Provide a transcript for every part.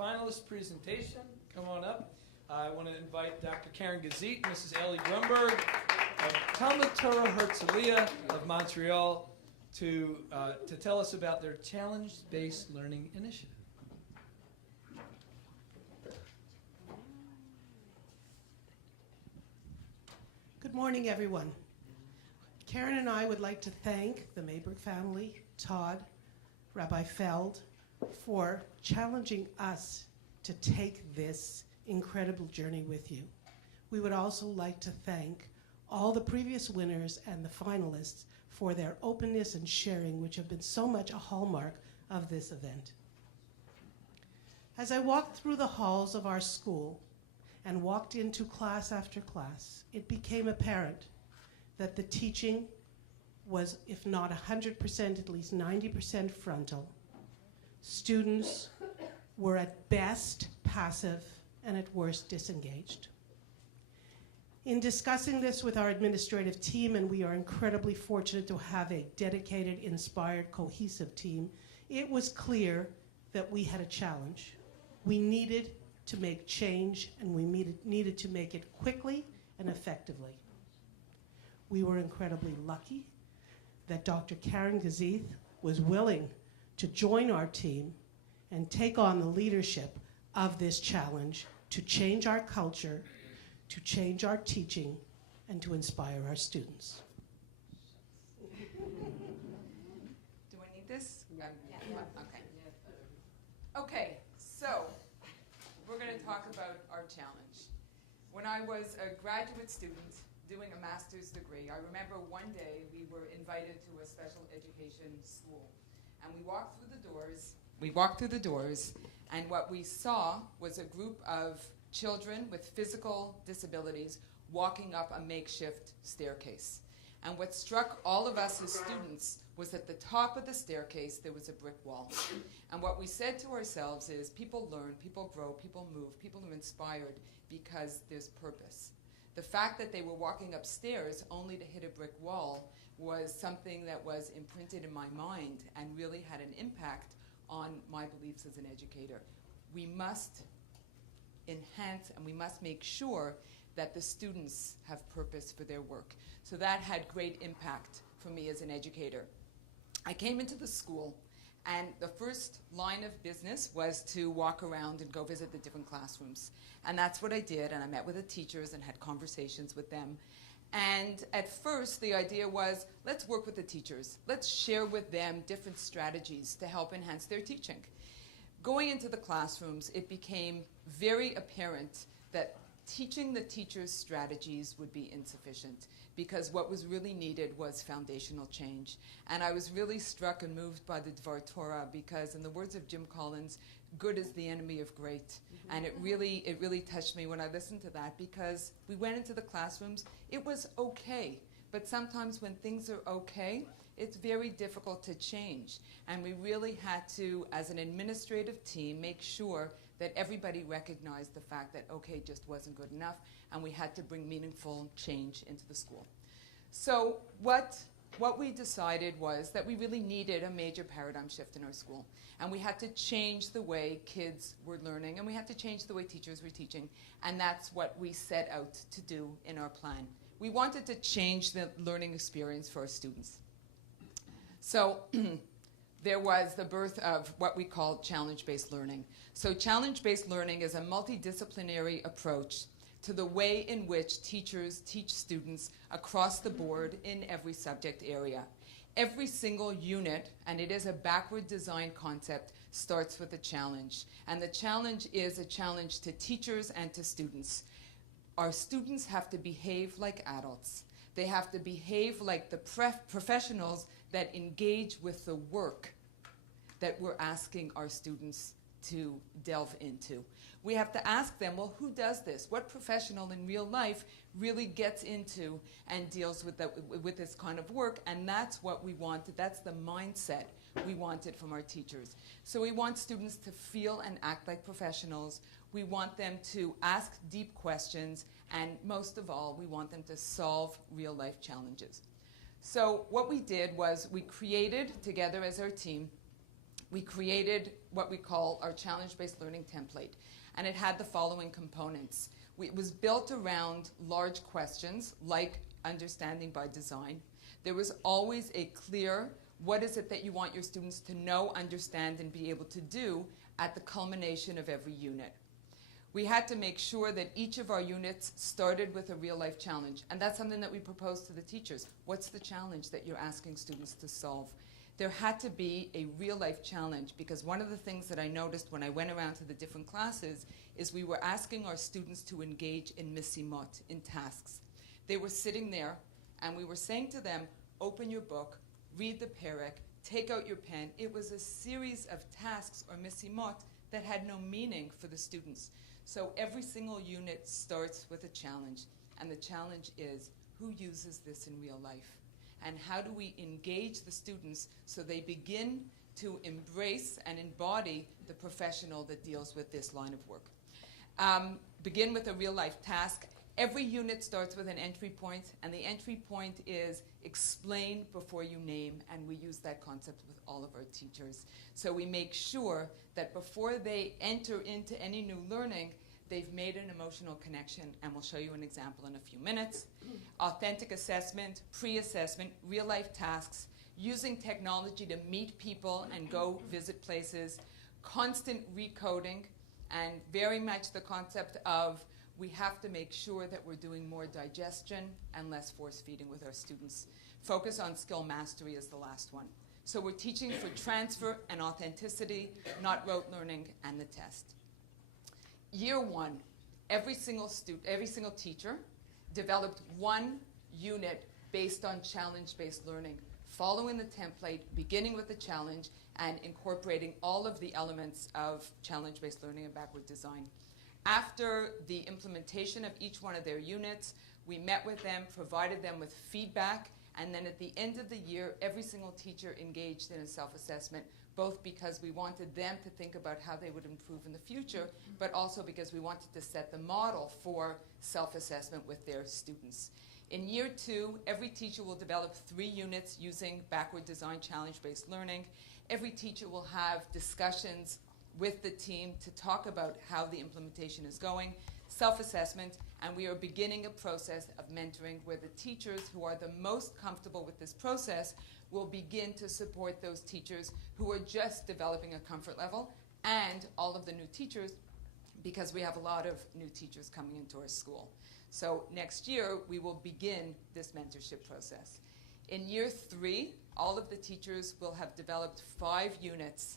finalist presentation. Come on up. I want to invite Dr. Karen Gazith, Mrs. Ellie Grumberg of Talmud Torah Herzliah of Montreal to tell us about their challenge-based learning initiative. Good morning, everyone. Karen and I would like to thank the Mayberg family, Todd, Rabbi Feld, for challenging us to take this incredible journey with you. We would also like to thank all the previous winners and the finalists for their openness and sharing, which have been so much a hallmark of this event. As I walked through the halls of our school and walked into class after class, it became apparent that the teaching was, if not 100%, at least 90% frontal. Students were at best passive and at worst disengaged. In discussing this with our administrative team, and we are incredibly fortunate to have a dedicated, inspired, cohesive team, it was clear that we had a challenge. We needed to make change, and we needed to make it quickly and effectively. We were incredibly lucky that Dr. Karen Gazith was willing to join our team and take on the leadership of this challenge to change our culture, to change our teaching, and to inspire our students. Do I need this? Yeah. Okay. Okay, so we're going to talk about our challenge. When I was a graduate student doing a master's degree, I remember one day we were invited to a special education school. And we walked through the doors, and what we saw was a group of children with physical disabilities walking up a makeshift staircase. And what struck all of us as students was at the top of the staircase there was a brick wall. And what we said to ourselves is, people learn, people grow, people move, people are inspired because there's purpose. The fact that they were walking upstairs only to hit a brick wall was something that was imprinted in my mind and really had an impact on my beliefs as an educator. We must enhance and we must make sure that the students have purpose for their work. So that had great impact for me as an educator. I came into the school, and the first line of business was to walk around and go visit the different classrooms. And that's what I did, and I met with the teachers and had conversations with them. And at first, the idea was, let's work with the teachers. Let's share with them different strategies to help enhance their teaching. Going into the classrooms, it became very apparent that teaching the teachers strategies would be insufficient, because what was really needed was foundational change. And I was really struck and moved by the Dvar Torah, because in the words of Jim Collins, good is the enemy of great. Mm-hmm. And it really touched me when I listened to that, because we went into the classrooms, it was okay. But sometimes when things are okay, it's very difficult to change. And we really had to, as an administrative team, make sure that everybody recognized the fact that okay just wasn't good enough, and we had to bring meaningful change into the school. So what we decided was that we really needed a major paradigm shift in our school. And we had to change the way kids were learning, and we had to change the way teachers were teaching. And that's what we set out to do in our plan. We wanted to change the learning experience for our students. So there was the birth of what we call challenge-based learning. So challenge-based learning is a multidisciplinary approach to the way in which teachers teach students across the board in every subject area. Every single unit, and it is a backward design concept, starts with a challenge. And the challenge is a challenge to teachers and to students. Our students have to behave like adults. They have to behave like the professionals that engage with the work that we're asking our students to delve into. We have to ask them, well, who does this? What professional in real life really gets into and deals with this kind of work? And that's what we wanted. That's the mindset we wanted from our teachers. So we want students to feel and act like professionals. We want them to ask deep questions. And most of all, we want them to solve real-life challenges. So what we did was we created, together as our team, we created what we call our challenge-based learning template. And it had the following components. It was built around large questions like understanding by design. There was always a clear, what is it that you want your students to know, understand, and be able to do at the culmination of every unit. We had to make sure that each of our units started with a real-life challenge. And that's something that we proposed to the teachers. What's the challenge that you're asking students to solve? There had to be a real-life challenge, because one of the things that I noticed when I went around to the different classes is we were asking our students to engage in misimot, in tasks. They were sitting there, and we were saying to them, open your book, read the perek, take out your pen. It was a series of tasks or misimot that had no meaning for the students. So every single unit starts with a challenge, and the challenge is, who uses this in real life? And how do we engage the students so they begin to embrace and embody the professional that deals with this line of work? Begin with a real-life task. Every unit starts with an entry point, and the entry point is explain before you name, and we use that concept with all of our teachers. So we make sure that before they enter into any new learning, they've made an emotional connection, and we'll show you an example in a few minutes. Authentic assessment, pre-assessment, real-life tasks, using technology to meet people and go visit places, constant recoding, and very much the concept of we have to make sure that we're doing more digestion and less force feeding with our students. Focus on skill mastery is the last one. So we're teaching for transfer and authenticity, not rote learning and the test. Year one, every single teacher developed one unit based on challenge-based learning, following the template, beginning with the challenge, and incorporating all of the elements of challenge-based learning and backward design. After the implementation of each one of their units, we met with them, provided them with feedback, and then at the end of the year, every single teacher engaged in a self-assessment, both because we wanted them to think about how they would improve in the future, but also because we wanted to set the model for self-assessment with their students. In year two, every teacher will develop 3 units using backward design challenge-based learning. Every teacher will have discussions with the team to talk about how the implementation is going, self-assessment, and we are beginning a process of mentoring where the teachers who are the most comfortable with this process will begin to support those teachers who are just developing a comfort level, and all of the new teachers, because we have a lot of new teachers coming into our school. So next year, we will begin this mentorship process. In year 3, all of the teachers will have developed 5 units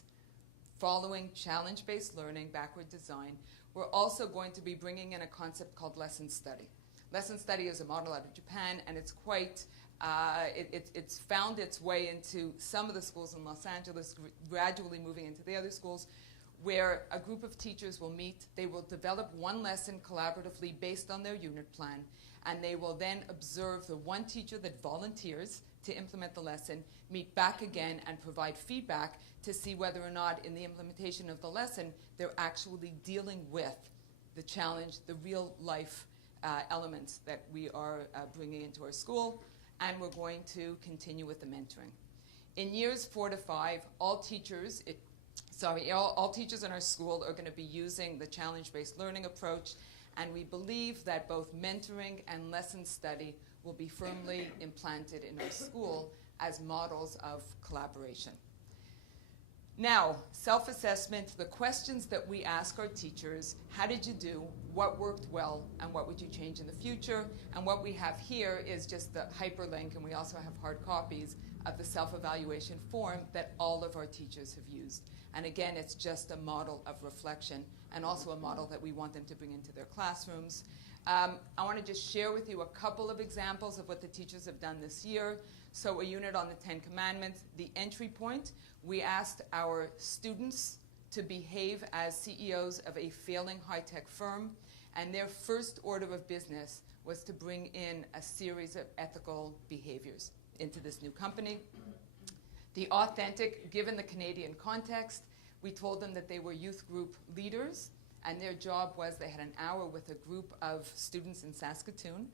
following challenge-based learning, backward design. We're also going to be bringing in a concept called lesson study. Lesson study is a model out of Japan, and it's quite, it's found its way into some of the schools in Los Angeles, gradually moving into the other schools, where a group of teachers will meet. They will develop one lesson collaboratively based on their unit plan, and they will then observe the one teacher that volunteers to implement the lesson, meet back again and provide feedback to see whether or not in the implementation of the lesson they're actually dealing with the challenge, the real life elements that we are bringing into our school, and we're going to continue with the mentoring. In years 4 to 5, all teachers in our school are going to be using the challenge-based learning approach, and we believe that both mentoring and lesson study will be firmly implanted in our school as models of collaboration. Now, self-assessment, the questions that we ask our teachers: how did you do, what worked well, and what would you change in the future? And what we have here is just the hyperlink, and we also have hard copies of the self-evaluation form that all of our teachers have used. And again, it's just a model of reflection, and also a model that we want them to bring into their classrooms. I want to just share with you a couple of examples of what the teachers have done this year. So a unit on the 10 Commandments, the entry point. We asked our students to behave as CEOs of a failing high-tech firm, and their first order of business was to bring in a series of ethical behaviors into this new company. The authentic, given the Canadian context, we told them that they were youth group leaders, and their job was they had an hour with a group of students in Saskatoon,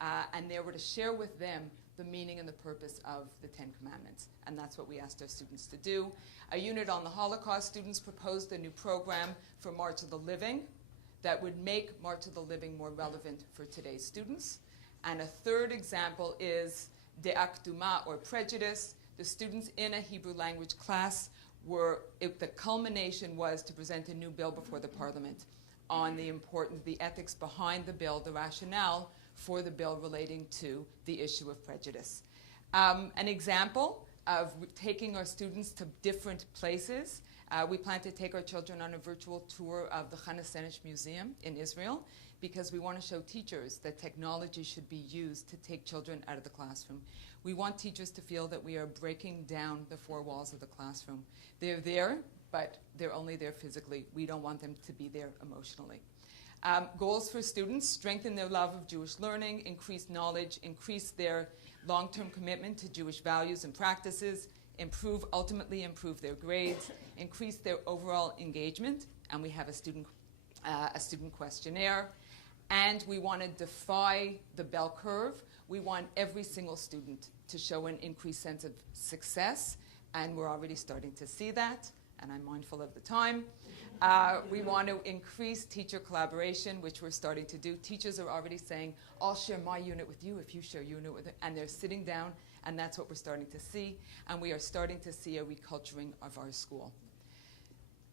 and they were to share with them the meaning and the purpose of the Ten Commandments. And that's what we asked our students to do. A unit on the Holocaust, students proposed a new program for March of the Living that would make March of the Living more relevant for today's students. And a third example is De'ak Duma, or prejudice. The students in a Hebrew language class the culmination was to present a new bill before the Parliament on the ethics behind the bill, the rationale for the bill relating to the issue of prejudice. An example of taking our students to different places. We plan to take our children on a virtual tour of the Chana Senesh Museum in Israel, because we want to show teachers that technology should be used to take children out of the classroom. We want teachers to feel that we are breaking down the four walls of the classroom. They're there, but they're only there physically. We don't want them to be there emotionally. Goals for students: strengthen their love of Jewish learning, increase knowledge, increase their long-term commitment to Jewish values and practices, ultimately improve their grades, increase their overall engagement, and we have a student questionnaire. And we want to defy the bell curve. We want every single student to show an increased sense of success, and we're already starting to see that, and I'm mindful of the time. We want to increase teacher collaboration, which we're starting to do. Teachers are already saying, I'll share my unit with you if you share your unit with it, and they're sitting down, and that's what we're starting to see, and we are starting to see a reculturing of our school.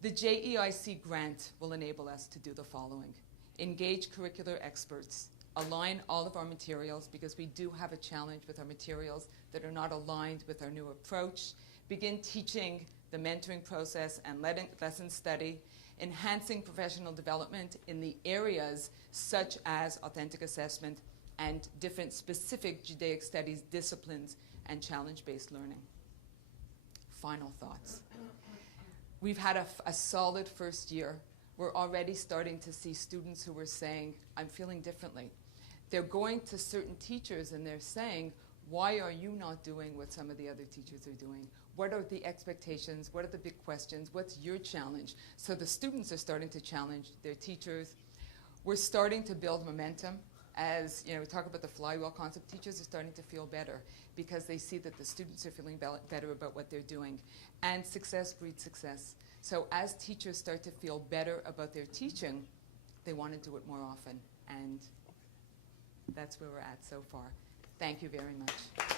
The JEIC grant will enable us to do the following: engage curricular experts, align all of our materials, because we do have a challenge with our materials that are not aligned with our new approach, begin teaching the mentoring process and lesson study, enhancing professional development in the areas such as authentic assessment and different specific Judaic studies disciplines and challenge-based learning. Final thoughts. We've had a solid first year. We're already starting to see students who are saying, I'm feeling differently. They're going to certain teachers and they're saying, why are you not doing what some of the other teachers are doing? What are the expectations? What are the big questions? What's your challenge? So the students are starting to challenge their teachers. We're starting to build momentum. As we talk about the flywheel concept, teachers are starting to feel better because they see that the students are feeling better about what they're doing. And success breeds success. So as teachers start to feel better about their teaching, they want to do it more often. And that's where we're at so far. Thank you very much.